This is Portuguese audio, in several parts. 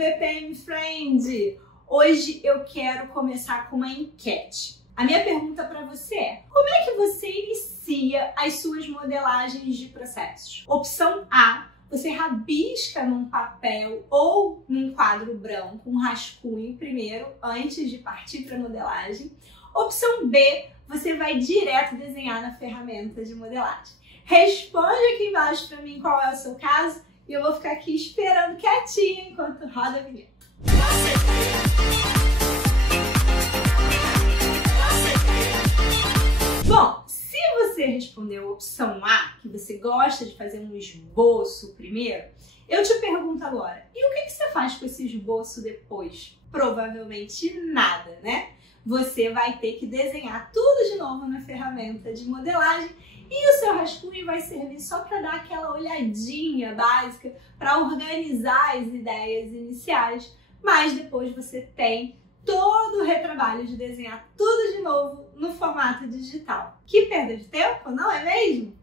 BPM Friend! Hoje eu quero começar com uma enquete. A minha pergunta para você é: como é que você inicia as suas modelagens de processos? Opção A: você rabisca num papel ou num quadro branco um rascunho primeiro, antes de partir para a modelagem. Opção B: você vai direto desenhar na ferramenta de modelagem. Responde aqui embaixo para mim qual é o seu caso e eu vou ficar aqui esperando quietinha enquanto roda a vinheta. Bom, se você respondeu a opção A, que você gosta de fazer um esboço primeiro, eu te pergunto agora, e o que você faz com esse esboço depois? Provavelmente nada, né? Você vai ter que desenhar tudo de novo na ferramenta de modelagem e o seu rascunho vai servir só para dar aquela olhadinha básica, para organizar as ideias iniciais, mas depois você tem todo o retrabalho de desenhar tudo de novo no formato digital. Que perda de tempo, não é mesmo?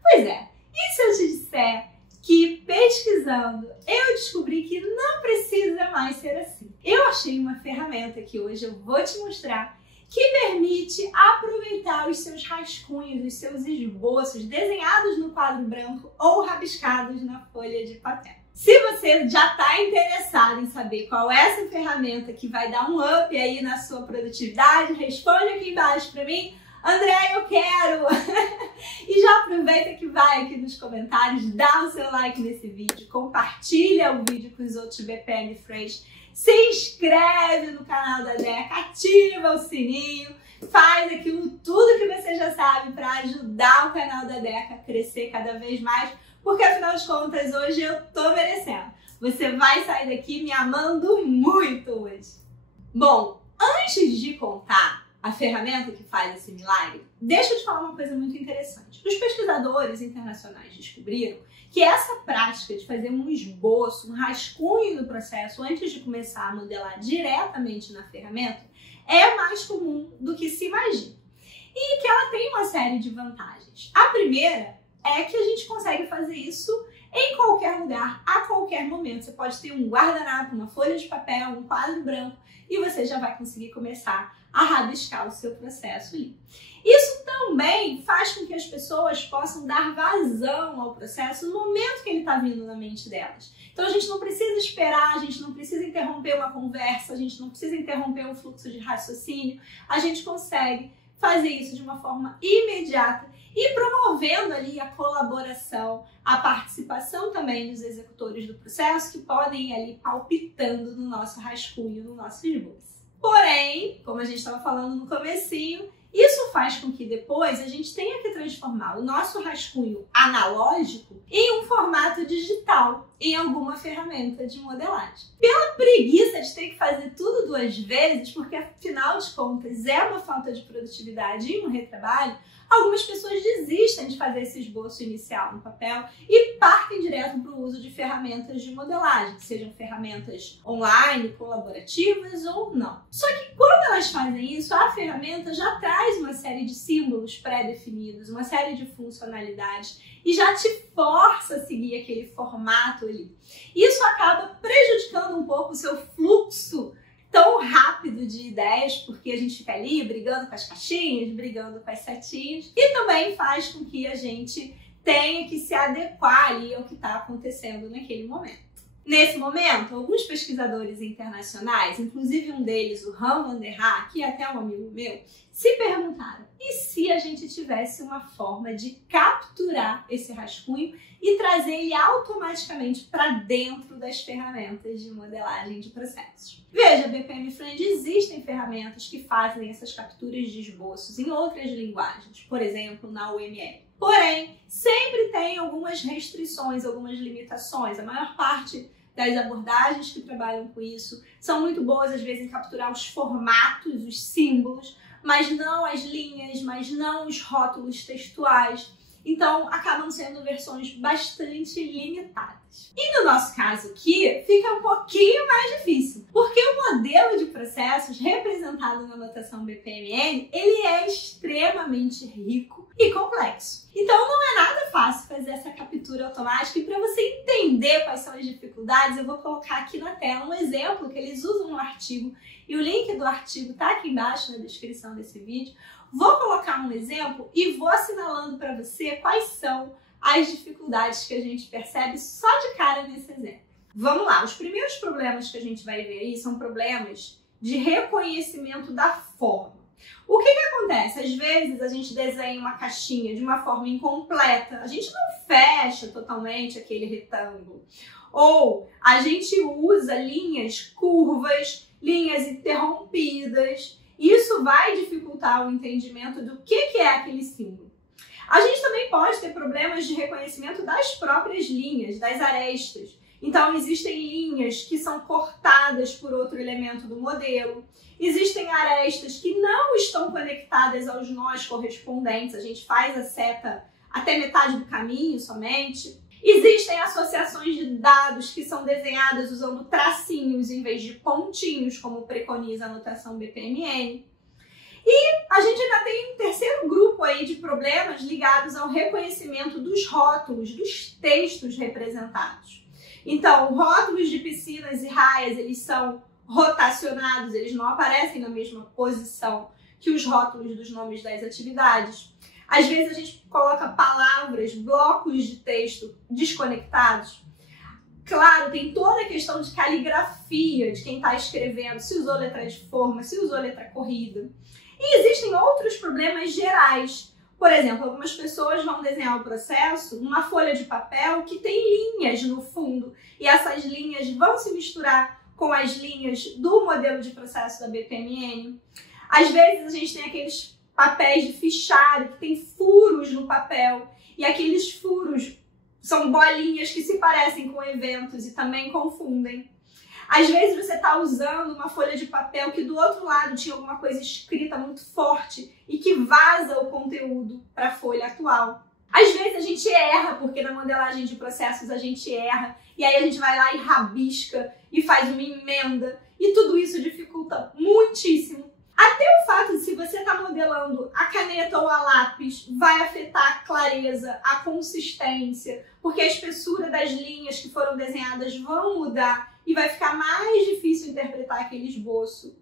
Pois é, e se eu te disser que pesquisando eu descobri que não precisa mais ser assim? Eu achei uma ferramenta que hoje eu vou te mostrar que permite aproveitar os seus rascunhos, os seus esboços desenhados no quadro branco ou rabiscados na folha de papel. Se você já está interessado em saber qual é essa ferramenta que vai dar um up aí na sua produtividade, responde aqui embaixo para mim: André, eu quero! E já aproveita que vai aqui nos comentários, dá o seu like nesse vídeo, compartilha o vídeo com os outros BPM Friends, se inscreve no canal da Deca, ativa o sininho, faz aquilo tudo que você já sabe para ajudar o canal da Deca a crescer cada vez mais, porque afinal de contas hoje eu tô merecendo. Você vai sair daqui me amando muito hoje. Bom, antes de contar a ferramenta que faz esse milagre, deixa eu te falar uma coisa muito interessante. Os pesquisadores internacionais descobriram que essa prática de fazer um esboço, um rascunho do processo antes de começar a modelar diretamente na ferramenta é mais comum do que se imagina. E que ela tem uma série de vantagens. A primeira é que a gente consegue fazer isso em qualquer lugar, a qualquer momento. Você pode ter um guardanapo, uma folha de papel, um quadro branco e você já vai conseguir começar a rabiscar o seu processo ali. Isso também faz com que as pessoas possam dar vazão ao processo no momento que ele está vindo na mente delas. Então a gente não precisa esperar, a gente não precisa interromper uma conversa, a gente não precisa interromper um fluxo de raciocínio, a gente consegue fazer isso de uma forma imediata e promovendo ali a colaboração, a participação também dos executores do processo que podem ir ali palpitando no nosso rascunho, no nosso esboço. Porém, como a gente estava falando no comecinho, isso faz com que depois a gente tenha que transformar o nosso rascunho analógico em um formato digital, em alguma ferramenta de modelagem. Pela preguiça de ter que fazer tudo duas vezes, porque afinal de contas é uma falta de produtividade e um retrabalho, algumas pessoas desistem de fazer esse esboço inicial no papel e partem direto para o uso de ferramentas de modelagem, sejam ferramentas online, colaborativas ou não. Só que quando elas fazem isso, a ferramenta já traz uma série de símbolos pré-definidos, uma série de funcionalidades e já te força a seguir aquele formato ali. Isso acaba prejudicando um pouco o seu fluxo tão rápido de ideias, porque a gente fica ali brigando com as caixinhas, brigando com as setinhas, e também faz com que a gente tenha que se adequar ali ao que está acontecendo naquele momento. Nesse momento, alguns pesquisadores internacionais, inclusive um deles, o Han van der Haar, que é até um amigo meu, se perguntaram: e se a gente tivesse uma forma de capturar esse rascunho e trazer ele automaticamente para dentro das ferramentas de modelagem de processos? Veja, BPM Friend, existem ferramentas que fazem essas capturas de esboços em outras linguagens, por exemplo, na UML. Porém, sempre tem algumas restrições, algumas limitações. A maior parte das abordagens que trabalham com isso são muito boas, às vezes, em capturar os formatos, os símbolos, mas não as linhas, mas não os rótulos textuais. então acabam sendo versões bastante limitadas. E no nosso caso aqui, fica um pouquinho mais difícil, porque o modelo de processos representado na notação BPMN, ele é extremamente rico e complexo. Então não é nada fácil fazer essa captura automática, e para você entender quais são as dificuldades, eu vou colocar aqui na tela um exemplo que eles usam no artigo, e o link do artigo está aqui embaixo na descrição desse vídeo. Vou colocar um exemplo e vou assinalando para você quais são as dificuldades que a gente percebe só de cara nesse exemplo. Vamos lá, os primeiros problemas que a gente vai ver aí são problemas de reconhecimento da forma. O que acontece? Às vezes a gente desenha uma caixinha de uma forma incompleta, a gente não fecha totalmente aquele retângulo. Ou a gente usa linhas curvas, linhas interrompidas. Isso vai dificultar o entendimento do que é aquele símbolo. A gente também pode ter problemas de reconhecimento das próprias linhas, das arestas. Então, existem linhas que são cortadas por outro elemento do modelo. Existem arestas que não estão conectadas aos nós correspondentes. A gente faz a seta até metade do caminho somente. Existem associações de dados que são desenhadas usando tracinhos em vez de pontinhos, como preconiza a notação BPMN. E a gente ainda tem um terceiro grupo aí de problemas ligados ao reconhecimento dos rótulos, dos textos representados. Então, rótulos de piscinas e raias, eles são rotacionados, eles não aparecem na mesma posição que os rótulos dos nomes das atividades. Às vezes a gente coloca palavras, blocos de texto desconectados. Claro, tem toda a questão de caligrafia de quem está escrevendo, se usou letra de forma, se usou letra corrida. E existem outros problemas gerais. Por exemplo, algumas pessoas vão desenhar o processo numa folha de papel que tem linhas no fundo, e essas linhas vão se misturar com as linhas do modelo de processo da BPMN. Às vezes a gente tem aqueles papéis de fichário que tem furos no papel, e aqueles furos são bolinhas que se parecem com eventos e também confundem. Às vezes você está usando uma folha de papel que do outro lado tinha alguma coisa escrita muito forte e que vaza o conteúdo para a folha atual. Às vezes a gente erra, porque na modelagem de processos a gente erra, e aí a gente vai lá e rabisca e faz uma emenda, e tudo isso dificulta muitíssimo. Até o fato de, se você está modelando a caneta ou a lápis, vai afetar a clareza, a consistência, porque a espessura das linhas que foram desenhadas vão mudar e vai ficar mais difícil interpretar aquele esboço.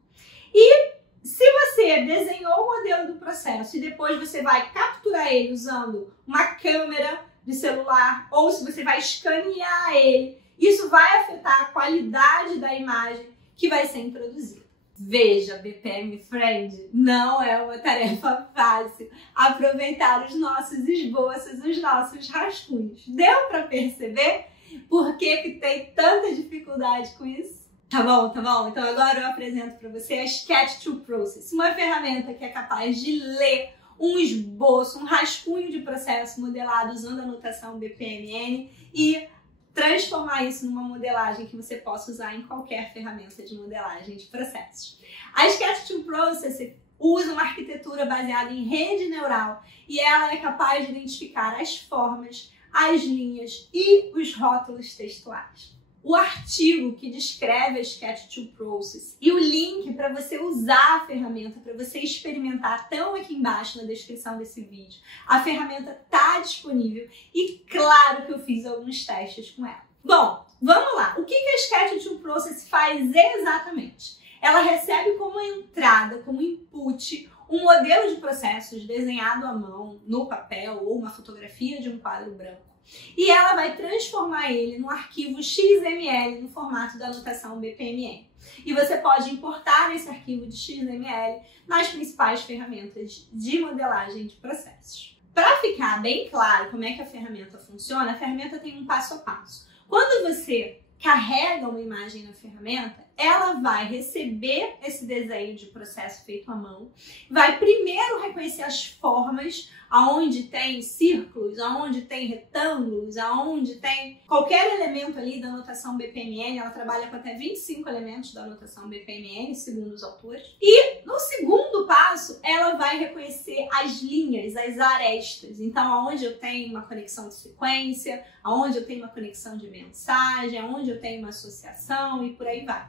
E se você desenhou o modelo do processo e depois você vai capturar ele usando uma câmera de celular, ou se você vai escanear ele, isso vai afetar a qualidade da imagem que vai ser introduzida. Veja, BPM Friend, não é uma tarefa fácil aproveitar os nossos esboços, os nossos rascunhos. Deu para perceber por que tem tanta dificuldade com isso? Tá bom? Então agora eu apresento para você a Sketch to Process, uma ferramenta que é capaz de ler um esboço, um rascunho de processo modelado usando a notação BPMN e transformar isso numa modelagem que você possa usar em qualquer ferramenta de modelagem de processos. A Sketch to Process usa uma arquitetura baseada em rede neural e ela é capaz de identificar as formas, as linhas e os rótulos textuais. O artigo que descreve a Sketch to Process e o link para você usar a ferramenta, para você experimentar, estão aqui embaixo na descrição desse vídeo. A ferramenta está disponível e claro que eu fiz alguns testes com ela. Bom, vamos lá. O que a Sketch to Process faz exatamente? Ela recebe como entrada, como input, um modelo de processos desenhado à mão, no papel ou uma fotografia de um quadro branco. E ela vai transformar ele num arquivo XML no formato da notação BPMN. E você pode importar esse arquivo de XML nas principais ferramentas de modelagem de processos. Para ficar bem claro como é que a ferramenta funciona, a ferramenta tem um passo a passo. Quando você carrega uma imagem na ferramenta, ela vai receber esse desenho de processo feito à mão, vai primeiro reconhecer as formas, aonde tem círculos, aonde tem retângulos, aonde tem qualquer elemento ali da notação BPMN. Ela trabalha com até 25 elementos da notação BPMN, segundo os autores. E no segundo passo, ela vai reconhecer as linhas, as arestas. Então, aonde eu tenho uma conexão de sequência, aonde eu tenho uma conexão de mensagem, aonde eu tenho uma associação e por aí vai.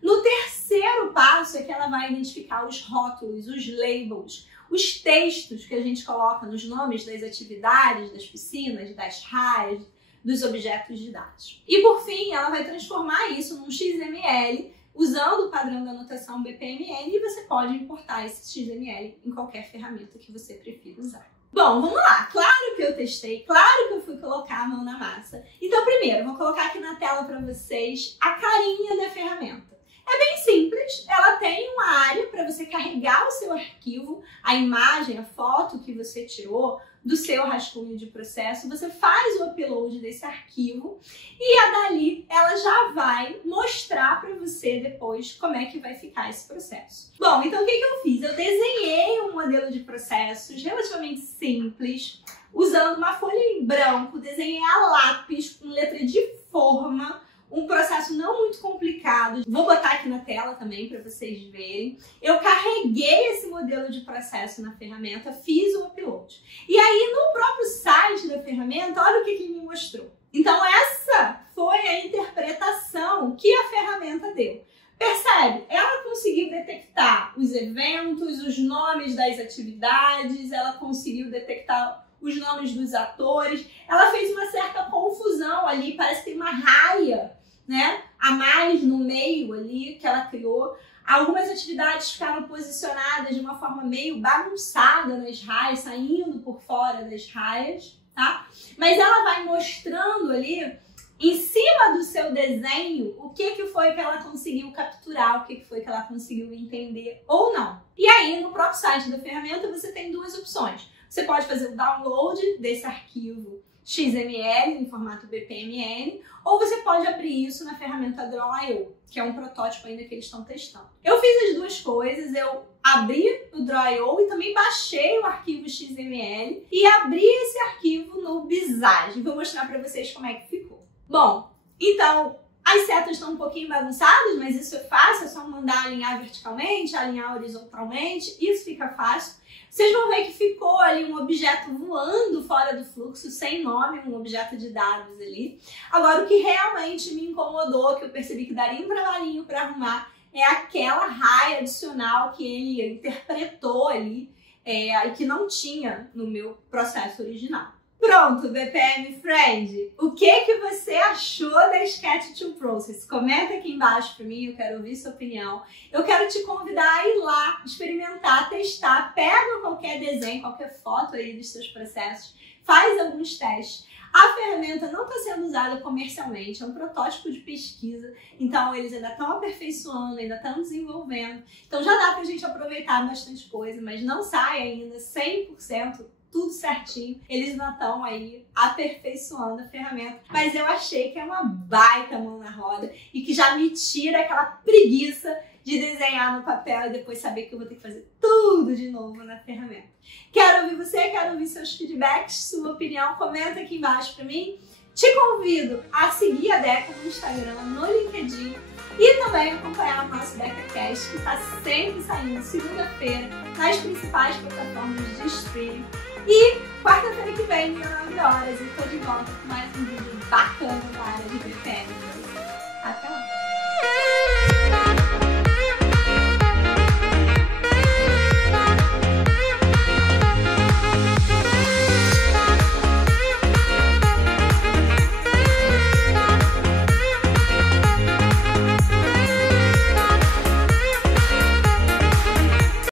No terceiro passo é que ela vai identificar os rótulos, os labels, os textos que a gente coloca nos nomes das atividades, das piscinas, das raias, dos objetos de dados. E por fim, ela vai transformar isso num XML usando o padrão da notação BPMN, e você pode importar esse XML em qualquer ferramenta que você prefira usar. Bom, vamos lá. Claro que eu testei, claro que eu fui colocar a mão na massa. Então, primeiro, vou colocar aqui na tela para vocês a carinha da ferramenta. É bem simples, ela tem uma área para você carregar o seu arquivo, a imagem, a foto que você tirou do seu rascunho de processo, você faz o upload desse arquivo e dali ela já vai mostrar para você depois como é que vai ficar esse processo. Bom, então o que eu fiz? Eu desenhei um modelo de processos relativamente simples, usando uma folha em branco, desenhei a lápis com letra de forma, um processo não muito complicado. Vou botar aqui na tela também para vocês verem. Eu carreguei esse modelo de processo na ferramenta, fiz o upload. E aí no próprio site da ferramenta, olha o que ele me mostrou. Então essa foi a interpretação que a ferramenta deu. Percebe? Ela conseguiu detectar os eventos, os nomes das atividades, ela conseguiu detectar os nomes dos atores. Ela fez uma certa confusão ali, parece que tem uma raia, né, a mais no meio ali que ela criou. Algumas atividades ficaram posicionadas de uma forma meio bagunçada nas raias, saindo por fora das raias, tá? Mas ela vai mostrando ali, em cima do seu desenho, o que foi que ela conseguiu capturar, o que foi que ela conseguiu entender ou não. E aí, no próprio site da ferramenta, você tem duas opções. Você pode fazer o download desse arquivo XML em formato BPMN, ou você pode abrir isso na ferramenta Draw.io, que é um protótipo ainda que eles estão testando. Eu fiz as duas coisas, eu abri o Draw.io e também baixei o arquivo XML e abri esse arquivo no Visage. Vou mostrar para vocês como é que ficou. Bom, então as setas estão um pouquinho bagunçadas, mas isso é fácil, é só mandar alinhar verticalmente, alinhar horizontalmente, isso fica fácil. Vocês vão ver que ficou ali um objeto voando fora do fluxo, sem nome, um objeto de dados ali. Agora, o que realmente me incomodou, que eu percebi que daria um trabalhinho para arrumar, é aquela raia adicional que ele interpretou ali, e que não tinha no meu processo original. Pronto, BPM Friend! O que você achou da Sketch to Process? Comenta aqui embaixo pra mim, eu quero ouvir sua opinião. Eu quero te convidar a ir lá, experimentar, testar, pega qualquer desenho, qualquer foto aí dos seus processos, faz alguns testes. A ferramenta não está sendo usada comercialmente, é um protótipo de pesquisa, então eles ainda estão aperfeiçoando, ainda estão desenvolvendo. Então já dá pra gente aproveitar bastante coisa, mas não sai ainda 100%. Tudo certinho, eles ainda estão aí aperfeiçoando a ferramenta, mas eu achei que é uma baita mão na roda e que já me tira aquela preguiça de desenhar no papel e depois saber que eu vou ter que fazer tudo de novo na ferramenta. Quero ouvir você, quero ouvir seus feedbacks, sua opinião, comenta aqui embaixo pra mim. Te convido a seguir a Deca no Instagram, no LinkedIn e também acompanhar o nosso DecaCast, que está sempre saindo segunda-feira nas principais plataformas de streaming. E quarta-feira que vem, às 9 horas, eu tô de volta com mais um vídeo bacana na área de BPM.